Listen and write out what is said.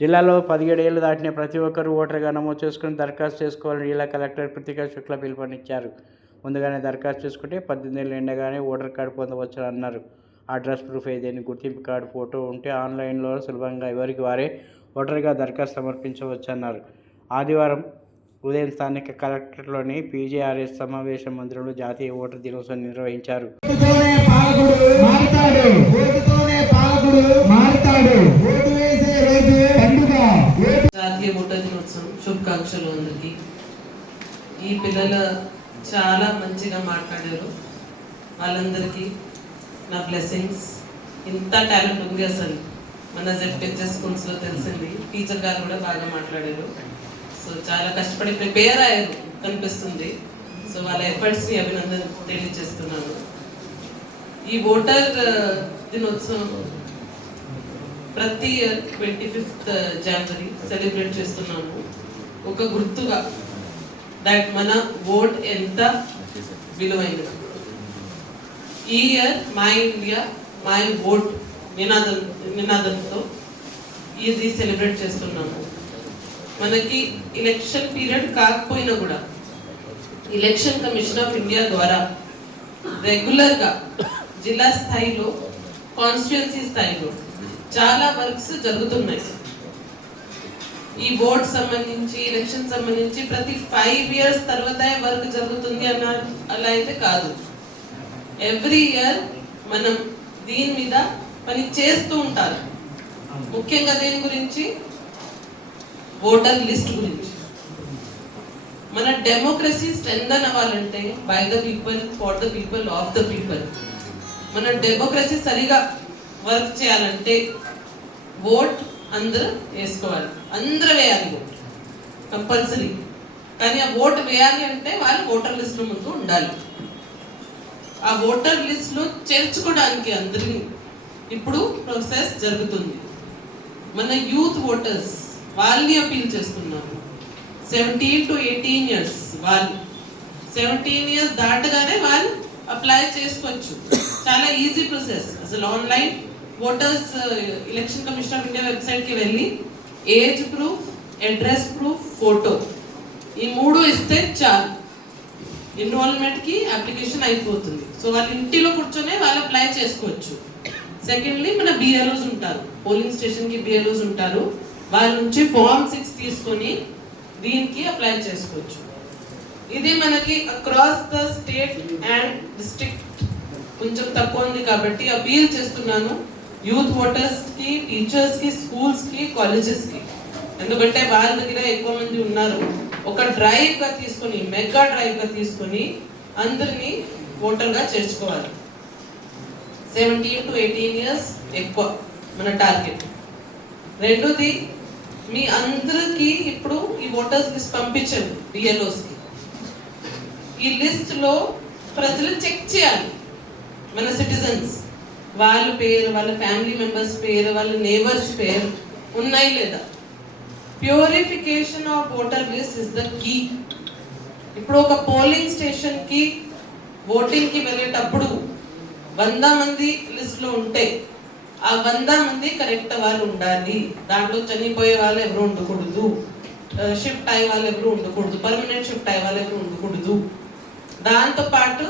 జిల్లాలో 17 ఏళ్లు దాటిన ప్రతి ఒక్కరూ ఓటరుగా నమోదు చేసుకుని దరఖాస్తు చేసుకోవాలని జిల్లా కలెక్టర్ కృతికా శుక్లా పిలుపునిచ్చారు. ముందుగానే దరఖాస్తు చేసుకుంటే 18 ఏళ్ళు నిండగానే ఓటర్ కార్డు పొందవచ్చని అన్నారు. అడ్రస్ ప్రూఫ్ ఏదైనా గుర్తింపు కార్డు ఫోటో ఉంటే ఆన్లైన్లో సులభంగా ఎవరికి వారే ఓటరుగా దరఖాస్తు సమర్పించవచ్చన్నారు. ఆదివారం ఉదయం స్థానిక కలెక్టరేట్లోని పీజీఆర్ఎస్ సమావేశ మందిరంలో జాతీయ ఓటర్ దినోత్సవం నిర్వహించారు. జాతీయ ఓటర్ దినోత్సవం శుభాకాంక్షలు అందరికీ. ఈ పిల్లలు చాలా మంచిగా మాట్లాడారు. వాళ్ళందరికీ నా బ్లెస్సింగ్స్. ఇంత టాలెంట్ ఉంది అసలు మన జెడ్పిహెచ్ఎస్ స్కూల్స్లో తెలిసింది. టీచర్ గారు కూడా బాగా మాట్లాడారు. సో చాలా కష్టపడి ప్రిపేర్ అయ్యారు కనిపిస్తుంది. సో వాళ్ళ ఎఫర్ట్స్ని అభినందన తెలియజేస్తున్నాను. ఈ ఓటర్ దినోత్సవం ప్రతి ఇయర్ 25th జనవరి సెలబ్రేట్ చేస్తున్నాము. ఒక గుర్తుగా దట్ మన ఓట్ ఎంత విలువైనది. ఈ year my India my vote నినాదంతో ఇది సెలబ్రేట్ చేస్తున్నాము. మనకి ఎలక్షన్ పీరియడ్ కాకపోయినా కూడా ఎలక్షన్ కమిషన్ ఆఫ్ ఇండియా ద్వారా రెగ్యులర్గా జిల్లా స్థాయిలో కాన్స్టిట్యుయెన్సీ స్థాయిలో చాలా వర్క్స్ జరుగుతున్నాయి. ఈ బోర్డ్ సంబంధించి ఎలక్షన్ సంబంధించి ప్రతి 5 years తర్వాత వర్క్ జరుగుతుంది అలా అయితే కాదు. ఎవ్రీ ఇయర్ మనం దీని మీద పని చేస్తూ ఉంటారు. ముఖ్యంగా దేని గురించి? ఓటర్ లిస్ట్ గురించి. మన డెమోక్రసీ స్ట్రెంథన్ అవ్వాలంటే by the people for the people of the people. మన డెమోక్రసీ సరిగా వర్క్ చేయాలంటే ఓట్ అందరూ వేసుకోవాలి. అందరూ వేయాలి ఓట్ కంపల్సరీ. కానీ ఆ ఓట్ వేయాలి అంటే వాళ్ళు ఓటర్ లిస్ట్లో ముందు ఉండాలి. ఆ ఓటర్ లిస్ట్లో చేర్చుకోవడానికి అందరినీ ఇప్పుడు ప్రాసెస్ జరుగుతుంది. మన యూత్ ఓటర్స్ వాళ్ళని అపీల్ చేస్తున్నాము. 17 to 18 years వాళ్ళు 17 years దాటగానే వాళ్ళు అప్లై చేసుకోవచ్చు. చాలా ఈజీ ప్రాసెస్. అసలు online voters election commission of India వెబ్సైట్కి వెళ్ళి age proof, address proof, photo ఈ 3 ఇస్తే చాలు. ఎన్రోల్మెంట్కి అప్లికేషన్ అయిపోతుంది. సో వాళ్ళ ఇంటిలో కూర్చొనే వాళ్ళు అప్లై చేసుకోవచ్చు. సెకండ్లీ మన బిఎల్ఓస్ ఉంటారు, పోలింగ్ స్టేషన్కి బిఎల్ఓస్ ఉంటారు. వాళ్ళ నుంచి Form 6 తీసుకొని దీనికి అప్లై చేసుకోవచ్చు. ఇది మనకి across the state and district కొంచెం తక్కువ ఉంది కాబట్టి అపీల్ చేస్తున్నాను యూత్ ఓటర్స్కి, టీచర్స్కి, స్కూల్స్కి, కాలేజెస్కి. ఎందుకంటే వాళ్ళ దగ్గర ఎక్కువ మంది ఉన్నారు. ఒక డ్రైవ్గా తీసుకొని, మెగా డ్రైవ్గా తీసుకొని అందరినీ ఓటర్గా చేర్చుకోవాలి. 17 to 18 years ఎక్కువ మన టార్గెట్. రెండోది, మీ అందరికీ ఇప్పుడు ఈ ఓటర్స్ లిస్ట్ పంపించండి బిఎల్ఓస్కి. ఈ లిస్ట్లో ప్రజలు చెక్ చేయాలి మన సిటిజన్స్ వాళ్ళ పేరు, వాళ్ళ ఫ్యామిలీ మెంబర్స్ పేరు, వాళ్ళ నేబర్స్ పేరు ఉన్నాయి లేదా. Purification of voter list is the key. ఇప్పుడు ఒక పోలింగ్ స్టేషన్కి ఓటింగ్కి వెళ్ళేటప్పుడు 100 మంది లిస్ట్లో ఉంటే ఆ 100 మంది కరెక్ట్ వాళ్ళు ఉండాలి. దాంట్లో చనిపోయే వాళ్ళు ఎవరు ఉండకూడదు, షిఫ్ట్ అయ్యే వాళ్ళు ఎవరు ఉండకూడదు, పర్మనెంట్ షిఫ్ట్ అయ్యే వాళ్ళు ఎవరు ఉండకూడదు. దాంతోపాటు